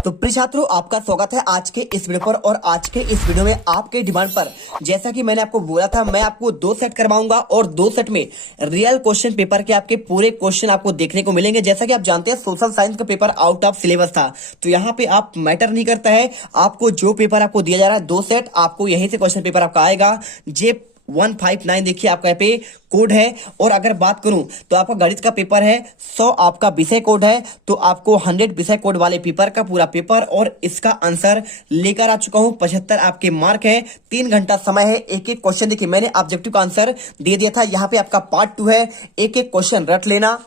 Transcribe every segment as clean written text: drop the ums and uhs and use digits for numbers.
तो प्रिय छात्रों, आपका स्वागत है आज के इस वीडियो पर। और आज के इस वीडियो में आपके डिमांड पर, जैसा कि मैंने आपको बोला था, मैं आपको 2 सेट करवाऊंगा और 2 सेट में रियल क्वेश्चन पेपर के आपके पूरे क्वेश्चन आपको देखने को मिलेंगे। जैसा कि आप जानते हैं, सोशल साइंस का पेपर आउट ऑफ सिलेबस था, तो यहाँ पे आप मैटर नहीं करता है, आपको जो पेपर आपको दिया जा रहा है 2 सेट आपको यहीं से क्वेश्चन पेपर आपका आएगा। जे 159 देखिए आपका यहाँ पे कोड है। और अगर बात करूं तो आपका गणित का पेपर है, 100 आपका विषय कोड है, तो आपको 100 विषय कोड वाले पेपर का पूरा पेपर और इसका आंसर लेकर आ चुका हूं। 75 आपके मार्क है, 3 घंटा समय है। एक एक क्वेश्चन देखिए, मैंने ऑब्जेक्टिव का आंसर दे दिया था, यहाँ पे आपका पार्ट 2 है, एक एक क्वेश्चन रट लेना।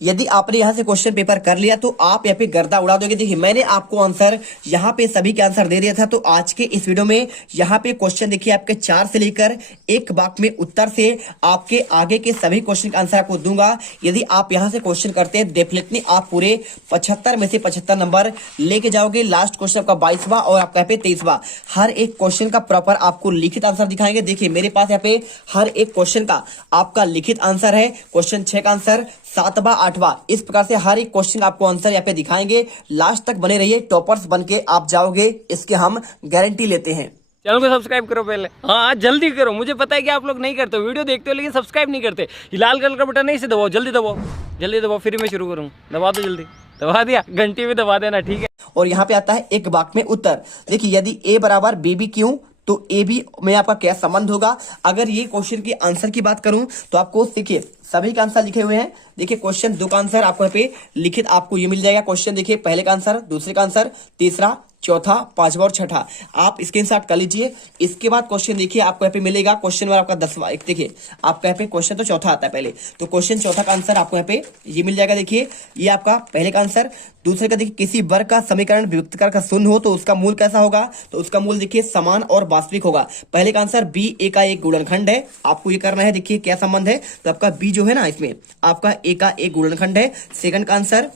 यदि आपने यहां से क्वेश्चन पेपर कर लिया तो आप यहाँ पे गर्दा उड़ा दोगे। देखिए, मैंने आपको आंसर यहाँ पे सभी के आंसर दे दिया था, तो आज के इस वीडियो में यहाँ पे क्वेश्चन देखिए आपके 4 से लेकर एक वाक्य में उत्तर से आपके आगे के सभी क्वेश्चन का आंसर आपको दूंगा। यदि आप यहां से क्वेश्चन करते हैं, डेफिनेटली आप पूरे 75 में से 75 नंबर लेके जाओगे। लास्ट क्वेश्चन आपका 22वां और आपका यहाँ पे 23वां, हर एक क्वेश्चन का प्रॉपर आपको लिखित आंसर दिखाएंगे। देखिए, मेरे पास यहाँ पे हर एक क्वेश्चन का आपका लिखित आंसर है। क्वेश्चन 6 का आंसर, 7वां 8वां, इस प्रकार से हर एक क्वेश्चन आपको आंसर यहाँ पे दिखाएंगे। लास्ट तक बने रहिए, टॉपर्स बनके आप जाओगे, इसके हम गारंटी लेते हैं। चैनल को सब्सक्राइब करो पहले, हाँ जल्दी करो। मुझे पता है कि आप लोग नहीं करते हो, वीडियो देखते हो लेकिन सब्सक्राइब नहीं करते। ये लाल कलर का बटन नहीं से दबाओ, जल्दी दबाओ, जल्दी दबाओ, फिर मैं शुरू करूँ। दबा दो जल्दी, दबा दिया, घंटी भी दबा देना, ठीक है। और यहाँ पे आता है एक वाक्य में उत्तर। देखिए, यदि ए बराबर बी बी क्यों, तो ए बी में आपका क्या संबंध होगा। अगर ये क्वेश्चन की आंसर की बात करूं तो आपको देखिए सभी का आंसर लिखे हुए हैं। देखिए, क्वेश्चन 2 का आंसर आपको यहाँ पे लिखित आपको ये मिल जाएगा। क्वेश्चन देखिए, पहले का आंसर, दूसरे का आंसर, तीसरा, चौथा, 5वां और 6ठा, आप स्क्रीनशॉट कर लीजिए। इसके बाद क्वेश्चन देखिए आपको यहाँ पे मिलेगा, क्वेश्चन नंबर आपका 10वां। एक देखिए आपका यहाँ पे क्वेश्चन तो चौथा आता है पहले, तो क्वेश्चन चौथा का आंसर आपको यहाँ पे ये मिल जाएगा। देखिए, ये आपका पहले का आंसर। दूसरे का देखिए, किसी वर्ग का समीकरण विभक्तिकार का शून्य हो तो उसका मूल कैसा होगा, तो उसका मूल देखिए समान और वास्तविक होगा। पहले का आंसर बी ए का एक गुणनखंड है, आपको ये करना है। देखिए क्या संबंध है, तो आपका बी जो है ना, इसमें आपका ए का एक गुणनखंड है। सेकंड का आंसर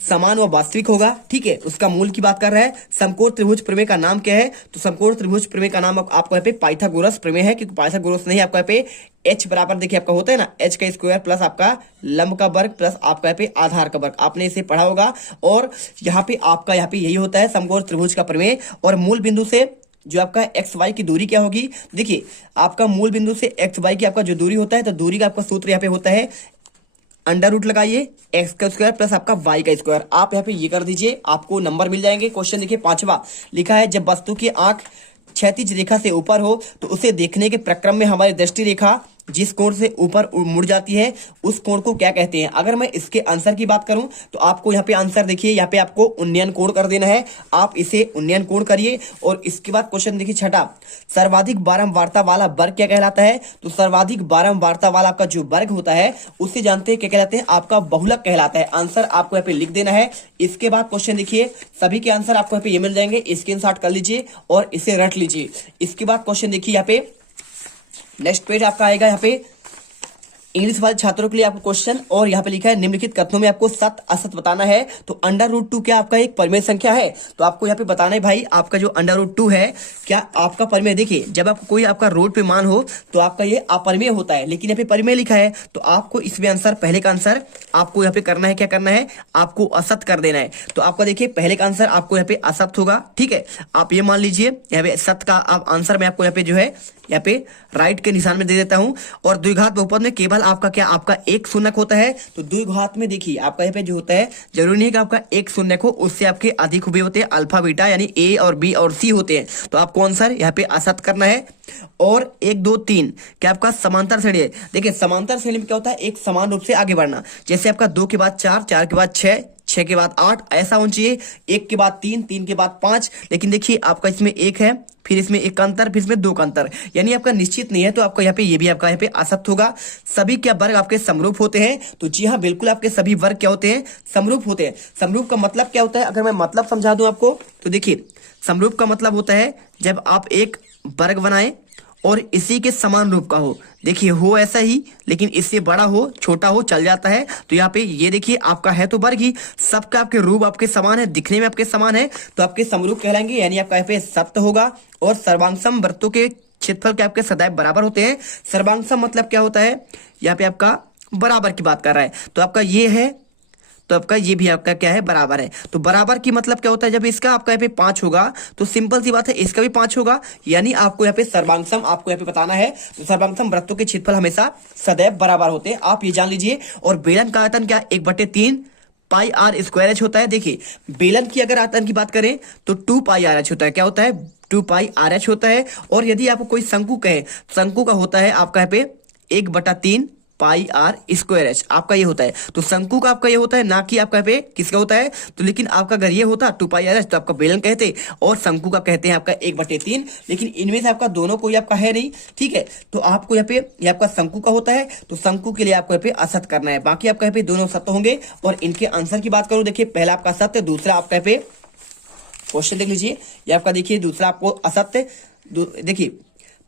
समान व वास्तविक होगा, ठीक है, उसका मूल की बात कर रहा है। समकोण त्रिभुज प्रमेय का नाम क्या है, तो समकोण त्रिभुज प्रमेय का नाम आपको यहाँ पे पाइथागोरस प्रमेय है, क्योंकि पाइथागोरस नहीं, आपको यहाँ पे h बराबर देखिए आपका होता है ना, h का स्क्वायर प्लस आपका लंब का वर्ग प्लस आपका यहाँ पे आधार का वर्ग, आपने इसे पढ़ा होगा। और यहाँ पे आपका यहाँ पे यही होता है समकोण त्रिभुज का प्रमेय। और मूल बिंदु से जो आपका एक्स वाई की दूरी क्या होगी, देखिए आपका मूल बिंदु से एक्स वाई की आपका जो दूरी होता है, तो दूरी का आपका सूत्र यहाँ पे होता है, अंडर रूट लगाइए एक्स का स्क्वायर प्लस आपका वाई का स्क्वायर। आप यहाँ पे ये कर दीजिए, आपको नंबर मिल जाएंगे। क्वेश्चन देखिए 5वां लिखा है, जब वस्तु की आंख क्षैतिज रेखा से ऊपर हो तो उसे देखने के प्रक्रम में हमारी दृष्टि रेखा जिस कोण से ऊपर मुड़ जाती है उस कोण को क्या कहते हैं। अगर मैं इसके आंसर की बात करूं तो आपको यहाँ पे आंसर देखिए, यहाँ पे आपको उन्नयन कोण कर देना है, आप इसे उन्नयन कोण करिए। और इसके बाद क्वेश्चन देखिए 6ठा, सर्वाधिक बारंबारता वाला वर्ग क्या कहलाता है, तो सर्वाधिक बारंबारता वाला आपका जो वर्ग होता है उसे जानते हैं क्या कहलाते हैं, आपका बहुलक कहलाता है। आंसर आपको यहाँ पे लिख देना है। इसके बाद क्वेश्चन देखिए, सभी के आंसर आपको यहाँ पे ये मिल जाएंगे, स्क्रीनशॉट कर लीजिए और इसे रट लीजिए। इसके बाद क्वेश्चन देखिए, यहाँ पे नेक्स्ट पेज आपका आएगा, यहाँ पे इंग्लिश वाले छात्रों के लिए आपको क्वेश्चन, और यहाँ पे लिखा है निम्नलिखित कथनों में आपको सत्य असत्य बताना है। तो अंडर रूट 2 क्या आपका एक परिमेय संख्या है, तो आपको यहाँ पे बताना है भाई, आपका जो अंडर रूट 2 है क्या आपका परिमेय। देखिए, जब आपको कोई आपका रूट पे मान हो तो आपका ये अपरिमेय होता है, लेकिन यहाँ पे परिमेय लिखा है, तो आपको इसमें आंसर, पहले का आंसर आपको यहाँ पे करना है, क्या करना है, आपको असत्य कर देना है। तो आपका देखिए पहले का आंसर आपको यहाँ पे असत्य होगा, ठीक है, आप ये मान लीजिए। यहाँ पे सत्य का आप आंसर मैं आपको यहाँ पे जो है यहाँ पे राइट के निशान में दे देता हूं। और द्विघात बहुपद में केवल आपका क्या, आपका एक शून्यक होता है। तो द्विघात में देखिए आपका यहाँ पे जो होता है, जरूरी नहीं कि आपका एक शून्यक हो, उससे आपके अधिक हुए होते हैं, अल्फा बीटा यानी ए और बी और सी होते हैं। तो आपको आंसर यहाँ पे असत करना है। और 1 2 3 क्या आपका समांतर श्रेणी है। देखिए, समांतर श्रेणी में क्या होता है, एक समान रूप से आगे बढ़ना। जैसे आपका 2 के बाद 4, 4 के बाद 6, 6 के बाद 8, ऐसा होना चाहिए। 1 के बाद 3, 3 के बाद 5, लेकिन देखिए आपका इसमें 1 है, फिर इसमें 1 का अंतर, फिर इसमें 2 का अंतर, यानी आपका निश्चित नहीं है। तो आपका यहाँ पे ये भी आपका यहाँ पे असत्य होगा। सभी क्या वर्ग आपके समरूप होते हैं, तो जी हाँ बिल्कुल, आपके सभी वर्ग क्या होते हैं, समरूप होते हैं। समरूप का मतलब क्या होता है, अगर मैं मतलब समझा दूं आपको, तो देखिए समरूप का मतलब होता है जब आप एक वर्ग बनाएं और इसी के समान रूप का हो। देखिए, हो ऐसा ही, लेकिन इससे बड़ा हो, छोटा हो, चल जाता है। तो यहाँ पे ये देखिए आपका है तो वर्ग ही, सबका आपके रूप आपके समान है, दिखने में आपके समान है, तो आपके समरूप कहलाएंगे, यानी आपका यहाँ पे सत्य होगा। और सर्वांगसम वृत्तों के क्षेत्रफल के आपके सदैव बराबर होते हैं। सर्वांगसम मतलब क्या होता है, यहाँ पे आपका बराबर की बात कर रहा है, तो आपका ये है तो आपका ये भी आपका क्या है, बराबर है। तो बराबर की मतलब क्या होता है, जब इसका आपका यहाँ पे 5 होगा तो सिंपल सी बात है इसका भी 5 होगा, यानी आपको यहाँ पे सर्वांग आपको यहाँ पे बताना है। तो सर्वांग वृत्तों के क्षेत्रफल हमेशा सदैव बराबर होते हैं, आप ये जान लीजिए। और बेलन का आयतन क्या, 1/3 पाई आर स्क्वायर एच होता है। देखिए बेलन की अगर आयतन की बात करें तो 2 पाई आर एच होता है। क्या होता है, 2 पाई आर एच होता है। और यदि आपको कोई शंकु कहे, शंकु का होता है आपका यहाँ पे 1/3 पाई आर स्क्वायर एच, आपका ये होता है। तो शंकु का आपका ये होता है, ना कि आपका यहाँ पे किसका होता है। तो लेकिन आपका अगर ये होता 2 पाई आर एच तो आपका बेलन कहते, और शंकु का कहते हैं आपका 1/3। लेकिन इनमें से आपका दोनों कोई आपका है नहीं, ठीक है। तो आपको यहाँ पे ये आपका शंकु का होता है, तो शंकु के लिए आपको यहाँ पे असत्य करना है। बाकी आपका यहाँ पे दोनों सत्य होंगे। और इनके आंसर की बात करूं, देखिए पहला आपका सत्य, दूसरा आपका यहाँ पे क्वेश्चन देख लीजिए, ये आपका देखिए दूसरा आपको असत्य। देखिए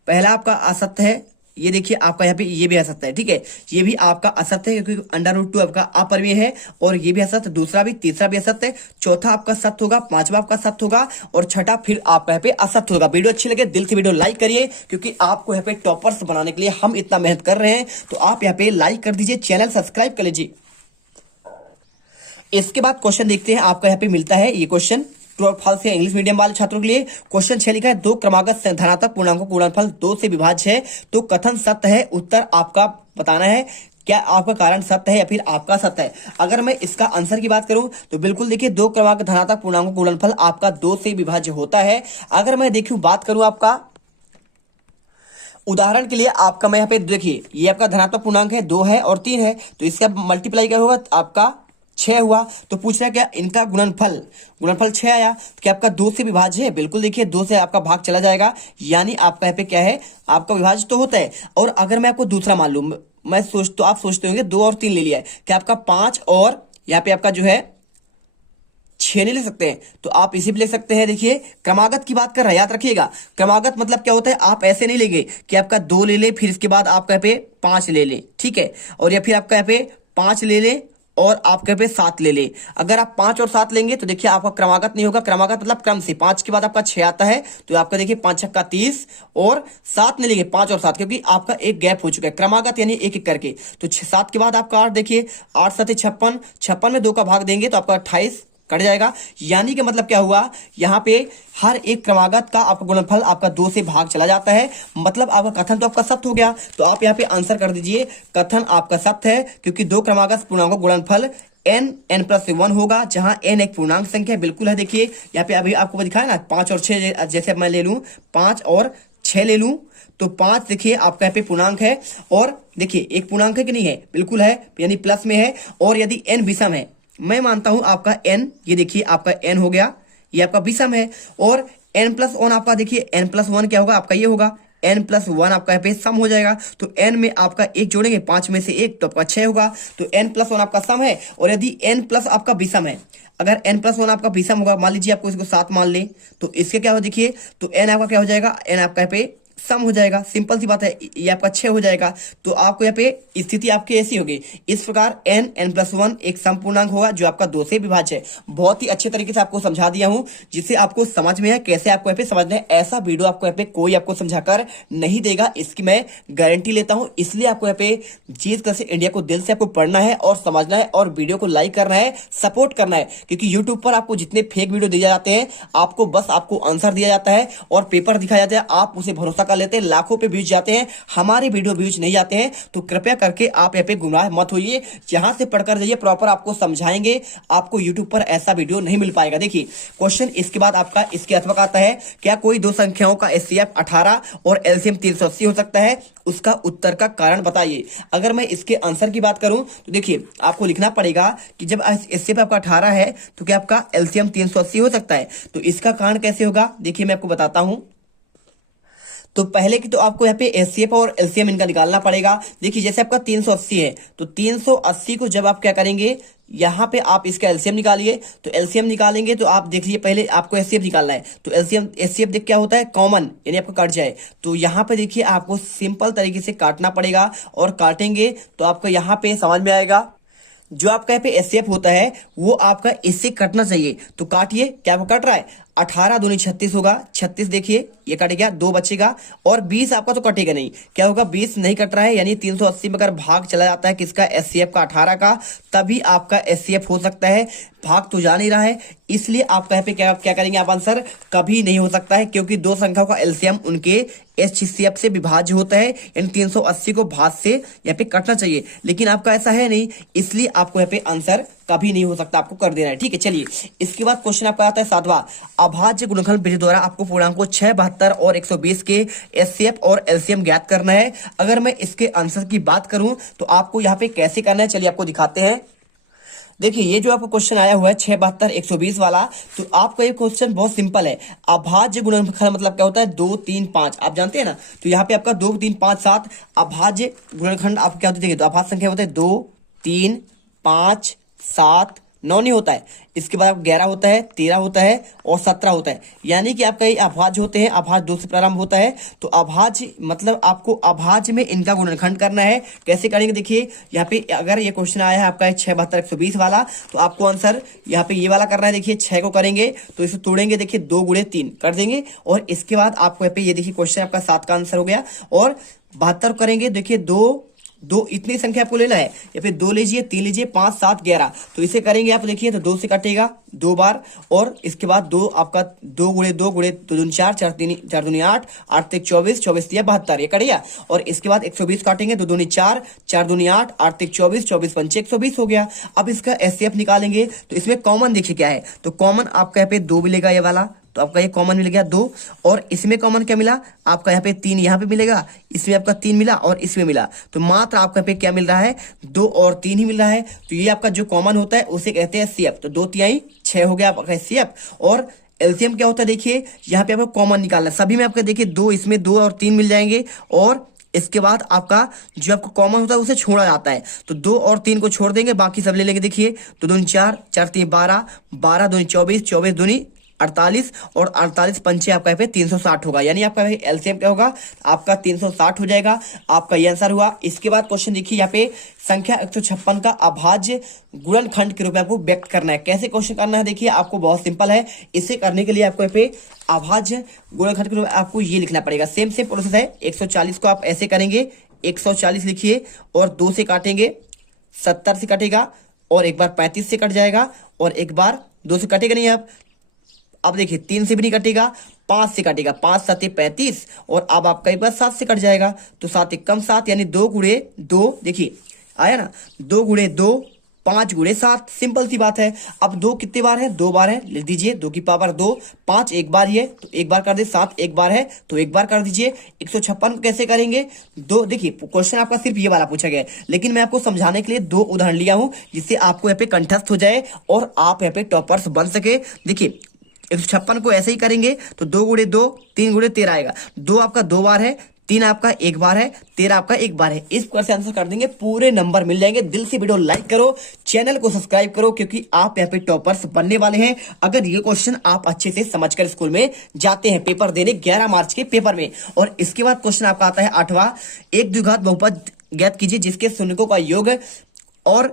पहला आपका असत्य है, ये देखिए आपका यहाँ पे ये भी असत्य है, ठीक है। ये भी आपका असत्य है क्योंकि √2 आपका अपरिमेय है, और ये भी असत्य, दूसरा भी, तीसरा भी असत्य है, चौथा आपका सत्य होगा, पांचवा आपका सत्य होगा, और छठा फिर आपका यहाँ पे असत्य होगा। वीडियो अच्छी लगे दिल से वीडियो लाइक करिए, क्योंकि आपको यहाँ पे टॉपर्स बनाने के लिए हम इतना मेहनत कर रहे हैं। तो आप यहाँ पे लाइक कर दीजिए, चैनल सब्सक्राइब कर लीजिए। इसके बाद क्वेश्चन देखते हैं, आपका यहाँ पे मिलता है ये क्वेश्चन ट्रू और फॉल्स है इंग्लिश मीडियम वाले छात्रों के लिए। क्वेश्चन 6 लिखा है, 2 क्रमागत धनात्मक पूर्णांकों का गुणनफल 2 से विभाज्य है, तो कथन सत्य है। उत्तर आपका बताना है, क्या आपका कारण सत्य है या फिर आपका सत्य है। अगर मैं इसका आंसर की बात करूं तो बिल्कुल देखिए 2 क्रमागत धनात्मक पूर्णांकों का गुणनफल आपका 2 से विभाज्य होता है। अगर मैं देखूं बात करूं आपका उदाहरण के लिए, आपका मैं यहाँ पे देखिए ये आपका धनात्मक पूर्णांक है, 2 है और 3 है, तो इसका मल्टीप्लाई क्या होगा, आपका 6 हुआ। तो पूछ रहा है क्या इनका गुणनफल 6 आया, तो क्या आपका 2 से विभाज्य है। बिल्कुल देखिए 2 से आपका भाग चला जाएगा, यानी आपका यहाँ पे क्या है, आपका विभाज्य तो होता है। और अगर मैं आपको दूसरा मान लूं, तो आप सोचते होंगे 2 और 3 ले लिया है, क्या आपका 5 और यहाँ पे आपका जो है 6 नहीं ले सकते हैं, तो आप इसी पे ले सकते हैं। देखिए क्रमागत की बात कर रहा है, याद रखिएगा क्रमागत मतलब क्या होता है, आप ऐसे नहीं लेंगे कि आपका 2 ले ले फिर इसके बाद आपका यहाँ पे 5 ले ले, ठीक है, और या फिर आपका यहाँ पे 5 ले ले और आपके पे 7 ले ले। अगर आप 5 और 7 लेंगे तो देखिए आपका क्रमागत नहीं होगा। क्रमागत मतलब क्रम से, 5 के बाद आपका 6 आता है, तो आपका देखिए 5 छक्का 30 और 7 नहीं लेंगे, 5 और 7, क्योंकि आपका एक गैप हो चुका है। क्रमागत यानी एक एक करके, तो 7 के बाद आपका 8, देखिए 8 7 56, 56 में 2 का भाग देंगे तो आपका 28 कट जाएगा। यानी कि मतलब क्या हुआ, यहाँ पे हर एक क्रमागत का आपका गुणनफल आपका 2 से भाग चला जाता है। मतलब आपका कथन तो आपका सत्य हो गया। तो आप यहाँ पे आंसर कर दीजिए, कथन आपका सत्य है, क्योंकि 2 क्रमागत पूर्णांकों गुणनफल n+1 होगा, जहां n एक पूर्णांक संख्या बिल्कुल है। देखिए यहाँ पे अभी आपको दिखाया ना 5 और 6, जैसे मैं ले लूं 5 और 6 ले लूं तो 5 देखिए आपका यहाँ पे पूर्णांक है, और देखिए एक पूर्णांक है कि नहीं है, बिल्कुल है, यानी प्लस में है। और यदि n विषम है, मैं मानता हूं आपका n, ये देखिए आपका n हो गया, ये आपका विषम है। और n+1 आपका देखिए n+1 क्या होगा, आपका ये होगा n+1 आपका यहाँ पे सम हो जाएगा। तो n में आपका 1 जोड़ेंगे, 5 में से 1 तो आपका 6 होगा। तो n+1 आपका सम है। और यदि n+ आपका विषम है, अगर n+1 आपका विषम होगा, मान लीजिए आपको इसको 7 मान ले, तो इसके क्या हो, देखिए तो n आपका क्या हो जाएगा, n आपका यहाँ पे सम हो जाएगा, सिंपल सी बात है, ये आपका 6 हो जाएगा। तो आपको यहाँ पे स्थिति आपकी ऐसी होगी। इस प्रकार n+1 एक सम पूर्णांक होगा जो आपका 2 से विभाज्य है। बहुत ही अच्छे तरीके से आपको समझा दिया हूं, जिससे आपको समझ में है कैसे आपको यहाँ पे समझना है। ऐसा वीडियो आपको यहाँ पे कोई आपको समझाकर नहीं देगा, इसकी मैं गारंटी लेता हूं। इसलिए आपको यहाँ पे जीत कर से इंडिया को दिल से आपको पढ़ना है और समझना है, और वीडियो को लाइक करना है, सपोर्ट करना है। क्योंकि यूट्यूब पर आपको जितने फेक वीडियो दिए जाते हैं, आपको बस आपको आंसर दिया जाता है और पेपर दिखाया जाता है, आप उसे भरोसा कर लेते हैं, लाखों पे व्यूज जाते हैं, हमारे वीडियो व्यूज नहीं जाते हैं। तो कृपया करके आप यहाँ पे गुमराह मत होइए, जहां से पढ़कर जाइए, प्रॉपर आपको समझाएंगे, आपको यूट्यूब पर ऐसा वीडियो नहीं मिल पाएगा। देखिए क्वेश्चन इसके बाद आपका इसके अथवा आता है, क्या कोई दो संख्याओं का HCF 18 और LCM 380 हो सकता है, उसका उत्तर का कारण बताइए। अगर मैं इसके आंसर की बात करूं तो देखिए आपको लिखना पड़ेगा कि जब HCF आपका 18 है तो क्या आपका LCM 380 हो सकता है। तो इसका कारण कैसे होगा, देखिए मैं आपको बताता हूं। तो पहले की तो आपको यहाँ पे HCF और LCM इनका निकालना पड़ेगा। देखिए जैसे आपका 380 है, तो 380 को जब आप क्या करेंगे, यहाँ पे आप इसका LCM निकालिए। तो LCM निकालेंगे तो आप देख लीजिए, पहले आपको HCF निकालना है। तो HCF देख क्या होता है, कॉमन, यानी आपका कट जाए। तो यहाँ पे देखिए आपको सिंपल तरीके से काटना पड़ेगा, और काटेंगे तो आपको यहाँ पे समझ में आएगा। जो आपका यहाँ पे HCF होता है वो आपका इससे कटना चाहिए, तो काटिए, क्या आपको कट रहा है, 18 दूनी 36 होगा, 36 देखिए ये कट गया, 2 बचेगा और 20 आपका तो कटेगा नहीं, क्या होगा 20 नहीं कट रहा है, यानी 380 में अगर भाग चला जाता है किसका, एचसीएफ का 18 का, तभी आपका एचसीएफ हो सकता है। भाग तो जा नहीं रहा है, इसलिए आप यहाँ पे क्या करेंगे आप आंसर, कभी नहीं हो सकता है, क्योंकि दो संख्याओं का एलसीएम उनके एचसीएफ से विभाज्य होता है, यानी 380 को भाग से यहाँ पे कटना चाहिए, लेकिन आपका ऐसा है नहीं, इसलिए आपको यहाँ पे आंसर कभी नहीं हो सकता, आपको कर देना है। ठीक है, चलिए इसके बाद क्वेश्चन आपका आता है 7वां, अभाज्य गुणनखंड विधि द्वारा आपको पूर्णांकों 6, 72 और 120 के एचसीएफ और एलसीएम ज्ञात करना है। अगर मैं इसके आंसर की बात करूं तो आपको यहाँ पे कैसे करना है, चलिए आपको दिखाते हैं। देखिए ये जो आपको क्वेश्चन आया हुआ है 6, 72, 120 वाला, तो आपका ये क्वेश्चन बहुत सिंपल है। अभाज्य गुणनखंड मतलब क्या होता है, 2, 3, 5, आप जानते हैं ना, तो यहाँ पे आपका 2, 3, 5, 7 अभाज्य गुणनखंड आप क्या होता है, देखिए तो अभाज्य संख्या होता है 2, 3, 5, 7, 9 नहीं होता है, इसके बाद 11 होता है, 13 होता है और 17 होता है, यानी कि आपका ये अभाज्य होते हैं, अभाज्य 2 से प्रारंभ होता है। तो अभाज्य मतलब आपको अभाज्य में इनका गुणनखंड करना है। कैसे करेंगे, देखिए यहाँ पे अगर ये क्वेश्चन आया है आपका 6, 72, 120 वाला, तो आपको आंसर यहाँ पे ये वाला करना है। देखिए 6 को करेंगे तो इसे तोड़ेंगे, देखिए 2 गुणे 3 कर देंगे, और इसके बाद आपको यहाँ पे ये देखिए क्वेश्चन आपका 7 का आंसर हो गया। और 72 करेंगे, देखिए 2 इतनी संख्या आपको लेना है, या फिर 2 लीजिए, 3 लीजिए, 5, 7, 11, तो इसे करेंगे आप देखिए तो 2 से कटेगा 2 बार, और इसके बाद 2 आपका 2 गुणे 2 गुणे 2 दूनी 4, 4 दूनी 8, 8 तक 24, 24 तिया 72, ये कट गया। और इसके बाद 120 काटेंगे, 2 दूनी 4, 4 दूनी 8, 8 तक 24, 24 पंचे 120 हो गया। अब इसका एचसीएफ निकालेंगे, तो इसमें कॉमन देखिए क्या है, तो कॉमन आपका यहाँ पे 2 मिलेगा ये वाला, तो आपका ये कॉमन मिल गया 2, और इसमें कॉमन क्या मिला आपका यहाँ पे 3, यहाँ पे मिलेगा, इसमें आपका 3 मिला और इसमें मिला, तो मात्र आपका यहाँ पे क्या मिल रहा है, 2 और 3 ही मिल रहा है। तो ये आपका जो कॉमन होता है उसे कहते हैं सीएफ, तो 2 तिहाई 6 हो गया आपका सीएफ। और एलसीएम क्या होता है, देखिए यहाँ पे आपको कॉमन निकालना है, सभी में आपका देखिए 2, इसमें 2 और 3 मिल जाएंगे, और इसके बाद आपका जो आपको कॉमन होता है उसे छोड़ा जाता है, तो 2 और 3 को छोड़ देंगे, बाकी सब ले लेंगे। देखिए 2 दूनी 4, 4 3 12, 12 दूनी 24, 24 दूनी 48, और 48 पंचे आपका यहाँ पे 360 होगा, यानी आपका एलसीएम क्या होगा, आपका 360 हो जाएगा। आपका ये आंसर हुआ। इसके बाद क्वेश्चन देखिए यहाँ पे संख्या 156 का अभाज्य गुणनखंड के रूप में आपको व्यक्त करना है। कैसे क्वेश्चन करना है, देखिए आपको बहुत सिंपल है। इसे करने के लिए आपको यहाँ पे अभाज्य गुणनखंड के रूप में आपको ये लिखना पड़ेगा, सेम प्रोसेस है। 140 को आप ऐसे करेंगे, 140 लिखिए और 2 से काटेंगे, 70 से कटेगा, और एक बार 35 से कट जाएगा, और एक बार 2 से कटेगा नहीं। अब देखिए 3 से भी नहीं कटेगा, 5 से कटेगा, 5 7 35, और अब आपका एक बार 7 से कट जाएगा, तो 7 1 कम 7, यानी 2 गुणे 2, देखिए आया ना, 2 गुणे 2, 5 गुणे 7, सिंपल सी बात है। अब 2 कितने बार है, 2 बार है, लिख दीजिए 2 की पावर 2, 5 एक बार ही है तो एक बार कर दे, 7 एक बार है तो एक बार कर दीजिए। 156 को कैसे करेंगे, 2, देखिए क्वेश्चन आपका सिर्फ ये वाला पूछा गया है, लेकिन मैं आपको समझाने के लिए 2 उदाहरण लिया हूं, जिससे आपको यहाँ पे कंठस्थ हो जाए और आप यहाँ पे टॉपर्स बन सके। देखिए 156 को ऐसे ही करेंगे, तो 2 गुणे 2, 3 गुणे 13 आएगा, 2 आपका 2 बार है, 3 आपका एक बार है, 13 आपका एक बार है। इस प्रकार से आंसर कर देंगे, पूरे नंबर मिल जाएंगे। दिल से वीडियो लाइक करो, चैनल को सब्सक्राइब करो, क्योंकि आप यहाँ पे टॉपर्स बनने वाले हैं अगर ये क्वेश्चन आप अच्छे से समझकर स्कूल में जाते हैं पेपर देने 11 मार्च के पेपर में। और इसके बाद क्वेश्चन आपका आता है 8वां, एक द्विघात बहुपद ज्ञात कीजिए जिसके शून्यकों का योग और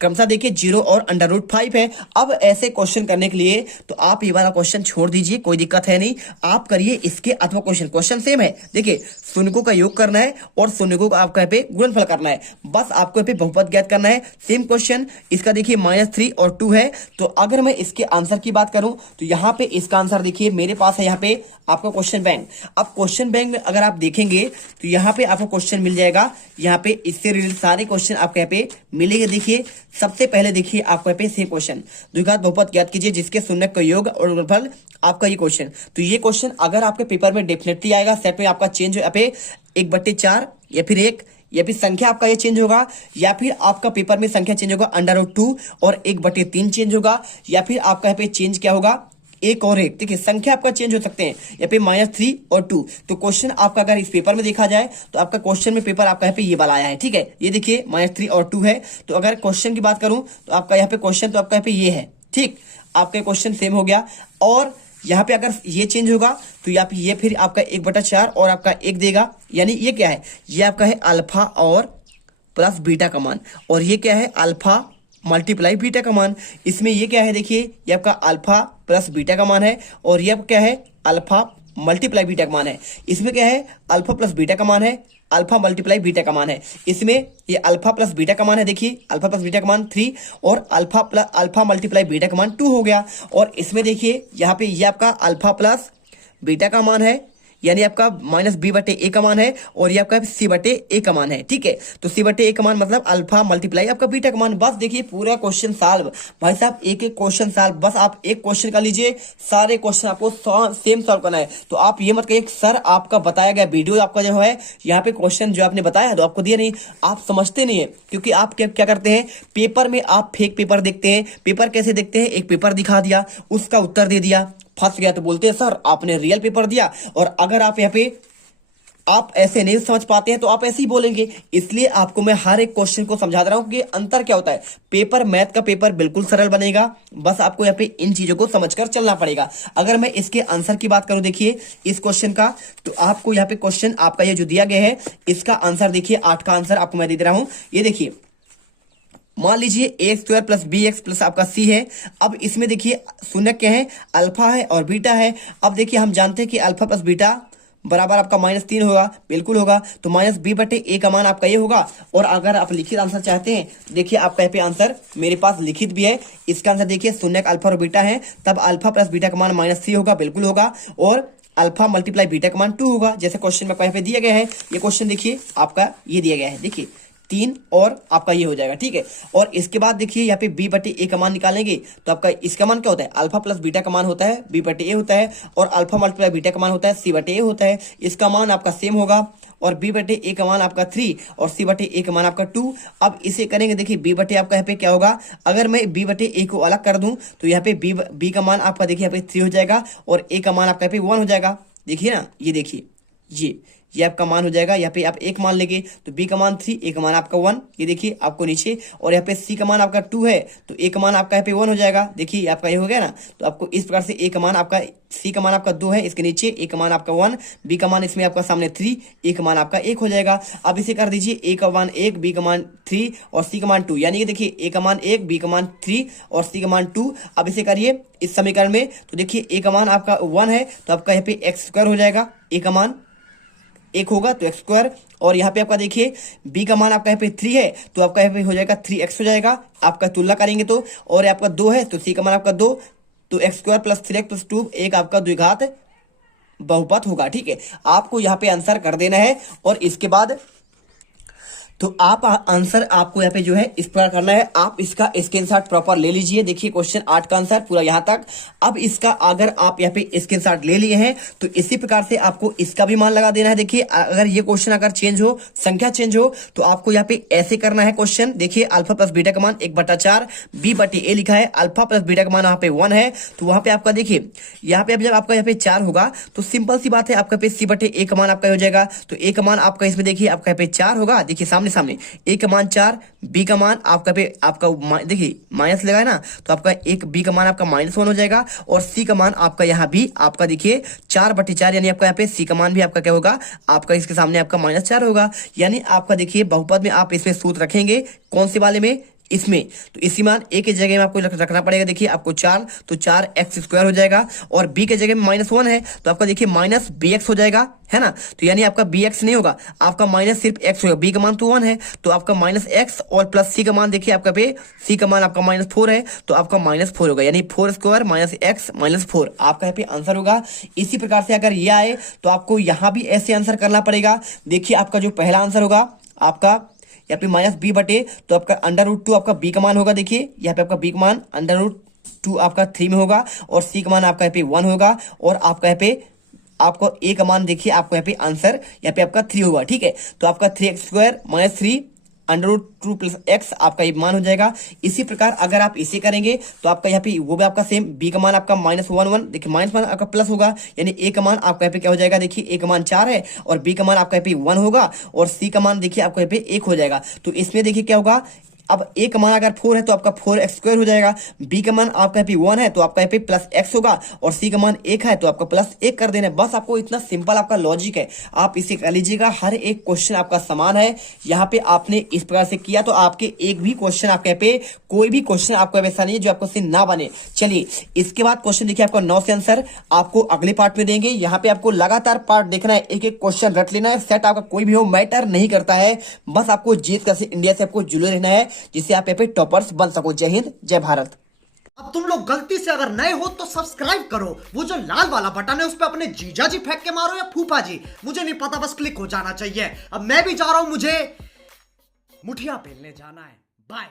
क्रमशः देखिए 0 और √5 है। अब ऐसे क्वेश्चन करने के लिए तो आप ये वाला क्वेश्चन छोड़ दीजिए, कोई दिक्कत है नहीं, आप करिए इसके अथवा क्वेश्चन सेम है। देखिए शून्यकों का योग करना है और शून्यकों का आपका यहाँ पे गुणनफल करना है, बस आपको यहाँ पे बहुपद ज्ञात करना है। सेम क्वेश्चन, इसका देखिए -3 और 2 है। तो अगर मैं इसके आंसर की बात करूं तो यहाँ पे इसका आंसर देखिए मेरे पास है यहाँ पे आपका क्वेश्चन बैंक। अब क्वेश्चन बैंक में अगर आप देखेंगे तो यहाँ पे आपको क्वेश्चन मिल जाएगा, यहाँ पे इससे रिलेटेड सारे क्वेश्चन आपको यहाँ पे मिलेंगे। देखिए सबसे पहले देखिए आपको यहाँ पे सेम क्वेश्चन, द्विघात बहुपद ज्ञात कीजिए जिसके शून्य का योग और गुणनफल, आपका ये क्वेश्चन। तो ये क्वेश्चन अगर आपके पेपर में डेफिनेटली आएगा, सेट में आपका चेंज यहाँ पे 1/4 या फिर 1, या फिर संख्या आपका ये चेंज होगा, या फिर आपका पेपर में संख्या चेंज होगा √2 और 1/3 चेंज होगा, या फिर आपका यहाँ पे चेंज क्या होगा 1 और 1। देखिए संख्या आपका चेंज हो सकते हैं, यहाँ पे -3 और 2। तो क्वेश्चन आपका अगर इस पेपर में देखा जाए तो आपका क्वेश्चन में पेपर आपका यहाँ पे ये वाला आया है, ठीक है। ये देखिए -3 और 2 है। तो अगर क्वेश्चन की बात करूं तो आपका यहाँ पे क्वेश्चन तो आपका यहाँ पे ये है, ठीक, आपका क्वेश्चन सेम हो गया। और यहाँ पे अगर ये चेंज होगा तो यहाँ पे ये फिर आपका 1/4 और आपका 1 देगा, यानी ये क्या है, ये आपका है अल्फा और प्लस बीटा का मान, और ये क्या है अल्फा मल्टीप्लाई बीटा का मान। इसमें ये क्या है, देखिए ये आपका अल्फा प्लस बीटा का मान है, और ये क्या है, अल्फा मल्टीप्लाई बीटा का मान है। इसमें क्या है, अल्फा प्लस बीटा का मान है, अल्फा मल्टीप्लाई बीटा का मान है। इसमें ये अल्फा प्लस बीटा का मान है, देखिए अल्फा प्लस बीटा का मान 3 और अल्फा मल्टीप्लाई बीटा का मान 2 हो गया। और इसमें देखिए यहाँ पे ये आपका अल्फा प्लस बीटा का मान है, यानी आपका माइनस बी बटे ए का मान है, और ये आपका सी बटे ए का मान है। ठीक है, तो सी बटे ए का मान मतलब अल्फा मल्टीप्लाई आपका बीटा का मान। बस देखिए पूरा क्वेश्चन सॉल्व। भाई साहब एक एक क्वेश्चन सॉल्व, बस आप एक क्वेश्चन का लीजिए, सारे क्वेश्चन आपको सेम सॉल्व करना है। तो आप ये मत कहिए सर आपका बताया गया वीडियो आपका जो है यहाँ पे क्वेश्चन जो आपने बताया तो आपको दिया नहीं, आप समझते नहीं है। क्योंकि आप क्या करते हैं, पेपर में आप फेक पेपर देखते हैं। पेपर कैसे देखते हैं, एक पेपर दिखा दिया, उसका उत्तर दे दिया, फंस गया तो बोलते हैं सर आपने रियल पेपर दिया। और अगर आप यहाँ पे आप ऐसे नहीं समझ पाते हैं तो आप ऐसे ही बोलेंगे। इसलिए आपको मैं हर एक क्वेश्चन को समझा रहा हूं कि अंतर क्या होता है। पेपर मैथ का पेपर बिल्कुल सरल बनेगा, बस आपको यहाँ पे इन चीजों को समझकर चलना पड़ेगा। अगर मैं इसके आंसर की बात करूं, देखिए इस क्वेश्चन का, तो आपको यहाँ पे क्वेश्चन आपका ये जो दिया गया है इसका आंसर देखिए 8 का आंसर आपको मैं दे रहा हूं। ये देखिए मान लीजिए A square plus B X plus आपका सी है। अब इसमें देखिए शून्य क्या है, अल्फा है और बीटा है। अब देखिए हम जानते हैं कि अल्फा प्लस बीटा बराबर आपका -3 होगा, बिल्कुल होगा। तो माइनस बी बटे ए का मान आपका ये होगा। और अगर आप लिखित आंसर चाहते हैं, देखिए आपका यहाँ पे आंसर मेरे पास लिखित भी है। इसका आंसर देखिए शून्य का अल्फा और बीटा है, तब अल्फा प्लस बीटा का मान -3 होगा, बिल्कुल होगा। और अल्फा मल्टीप्लाई बीटा का मान 2 होगा, जैसे क्वेश्चन में यहाँ पे दिया गया है। ये क्वेश्चन देखिए आपका ये दिया गया है, देखिए 3 और आपका ये हो जाएगा। ठीक है, और इसके बाद देखिए यहाँ पे b बटे ए का मान निकालेंगे तो आपका इसका मान क्या होता है, अल्फा प्लस बीटा का मान होता है b बटे ए होता है, और अल्फा मल्टीप्लाई बीटा का मान होता है c बटे ए होता है। इसका मान आपका सेम होगा, और b बटे ए का मान आपका 3 और c बटे ए का मान आपका 2। अब इसे करेंगे, देखिए b बटे आपका यहाँ पे क्या होगा, अगर मैं b बटे ए को अलग कर दूं तो यहाँ पे b का मान आपका देखिए यहाँ पे 3 हो जाएगा, और a का मान आपका यहाँ पे 1 हो जाएगा। देखिए ना, ये देखिए ये आपका मान हो जाएगा। यहाँ पे आप एक मान लेंगे तो b का मान 3, a का मान आपका 1, ये देखिए आपको नीचे। और यहाँ पे c का मान आपका 2 है तो a का मान आपका यहाँ पे 1 हो जाएगा। देखिए आपका ये हो गया ना, तो आपको इस प्रकार से a का मान आपका, c का मान आपका 2 है, इसके नीचे a का मान आपका 1, b का मान इसमें आपका सामने 3, a का मान आपका 1 हो जाएगा। अब इसे कर दीजिए, a का मान 1, b का मान 3 और c का मान 2, यानी कि देखिए a का मान 1, b का मान 3 और c का मान 2। अब इसे करिए इस समीकरण में, तो देखिए a का मान आपका 1 है तो आपका यहाँ पे एक्स स्क्वायर हो जाएगा, a का मान 1 होगा तो एक्स स्क्वायर। और यहाँ पे आपका देखिए b का मान आपका यहाँ पे 3 है तो आपका यहाँ पे हो जाएगा 3x हो जाएगा, आपका तुलना करेंगे तो। और आपका 2 है तो c का मान आपका 2, तो x square plus 3x plus 2 एक आपका द्विघात बहुपद होगा। ठीक है, आपको यहाँ पे आंसर कर देना है। और इसके बाद तो आप आंसर आपको यहाँ पे जो है इस प्रकार करना है। आप इसका स्क्रीनशॉट प्रॉपर ले लीजिए, देखिए क्वेश्चन 8 का आंसर पूरा यहाँ तक। अब इसका अगर आप यहाँ पे स्क्रीनशॉट ले लिए हैं तो इसी प्रकार से आपको इसका भी मान लगा देना है। देखिए अगर ये क्वेश्चन अगर चेंज हो, संख्या चेंज हो, तो आपको यहाँ पे ऐसे करना है क्वेश्चन। देखिए अल्फा प्लस बीटा का मान 1/4, b बटे ए लिखा है, अल्फा प्लस बीटा का मान यहाँ पे 1 है, तो वहां पे आपका देखिए यहाँ पे जब आपका यहाँ पे 4 होगा तो सिंपल सी बात है, आपका पे c बटे ए का मान आपका हो जाएगा। तो a का मान आपका इसमें देखिए आपका यहाँ पे 4 होगा, देखिए सामने a का मान 4, b का मान आपका पे आपका देखिए माइनस लगा है ना, तो आपका एक b का मान आपका -1 हो जाएगा। और c का मान आपका यहाँ भी आपका देखिए 4/4, यानी आपका यहाँ पे c का मान भी आपका क्या होगा, आपका इसके सामने आपका -4 होगा। यानी आपका देखिए बहुपद में आप इसमें सूत्र रखेंगे, कौन से वाले में, इसमें। तो इसी मान a के जगह में आपको रखना पड़ेगा, देखिए आपको 4 तो 4x स्क्वायर हो जाएगा, और b के जगह में -1 है तो आपका देखिए माइनस bx हो जाएगा, है ना। तो यानी आपका bx नहीं होगा, आपका माइनस सिर्फ x होगा, b का मान तो 1 है तो आपका -x और प्लस c का मान देखिए आपका पे c का मान आपका -4 है तो आपका -4 होगा, यानी 4 स्क्वायर -x -4 आपका यहाँ पे आंसर होगा। इसी प्रकार से अगर ये आए तो आपको यहाँ भी ऐसे आंसर करना पड़ेगा। देखिए आपका जो पहला आंसर होगा आपका यहाँ पे -b बटे, तो आपका √2 आपका b का मान होगा। देखिए यहाँ पे आपका b का मान √2 आपका 3 में होगा, और c का मान आपका यहाँ पे 1 होगा, और आपका यहाँ पे आपको a का मान देखिए आपको यहाँ पे आंसर यहाँ पे आपका 3 होगा। ठीक है, तो आपका 3x स्क्वायर -3 √2 प्लस x आपका ये मान हो जाएगा। इसी प्रकार अगर आप इसे करेंगे तो आपका यहाँ पे वो भी आपका सेम, b का मान आपका -1 देखिए -1 आपका प्लस होगा, यानी a का मान आपका यहाँ पे क्या हो जाएगा, देखिए a का मान 4 है और b का मान आपका यहाँ पे 1 होगा, और c का मान देखिए आपको यहाँ पे 1 हो जाएगा। तो इसमें देखिए क्या होगा, अब ए का मान अगर 4 है तो आपका 4x² हो जाएगा, बी का मान आपका यहाँ पे 1 है तो आपका यहाँ पे +x होगा, और सी का मान 1 है तो आपका +1 कर देना है। बस आपको इतना सिंपल आपका लॉजिक है, आप इसे कर लीजिएगा। हर एक क्वेश्चन आपका समान है। यहाँ पे आपने इस प्रकार से किया तो आपके एक भी क्वेश्चन आपके यहाँ पे कोई भी क्वेश्चन आपको वैसा नहीं है जो आपको से ना बने। चलिए इसके बाद क्वेश्चन देखिए, आपका 9 से आंसर आपको अगले पार्ट में देंगे। यहाँ पे आपको लगातार पार्ट देखना है, एक एक क्वेश्चन रट लेना है। सेट आपका कोई भी हो मैटर नहीं करता है, बस आपको जीत कर से इंडिया से आपको जुड़े रहना है, जिससे आप यहाँ पे टॉपर्स बन सको। जय हिंद जय भारत। अब तुम लोग गलती से अगर नए हो तो सब्सक्राइब करो, वो जो लाल वाला बटन है उस पर अपने जीजा जी फेंक के मारो या फूफा जी, मुझे नहीं पता, बस क्लिक हो जाना चाहिए। अब मैं भी जा रहा हूं, मुझे मुठिया पेलने जाना है। बाय।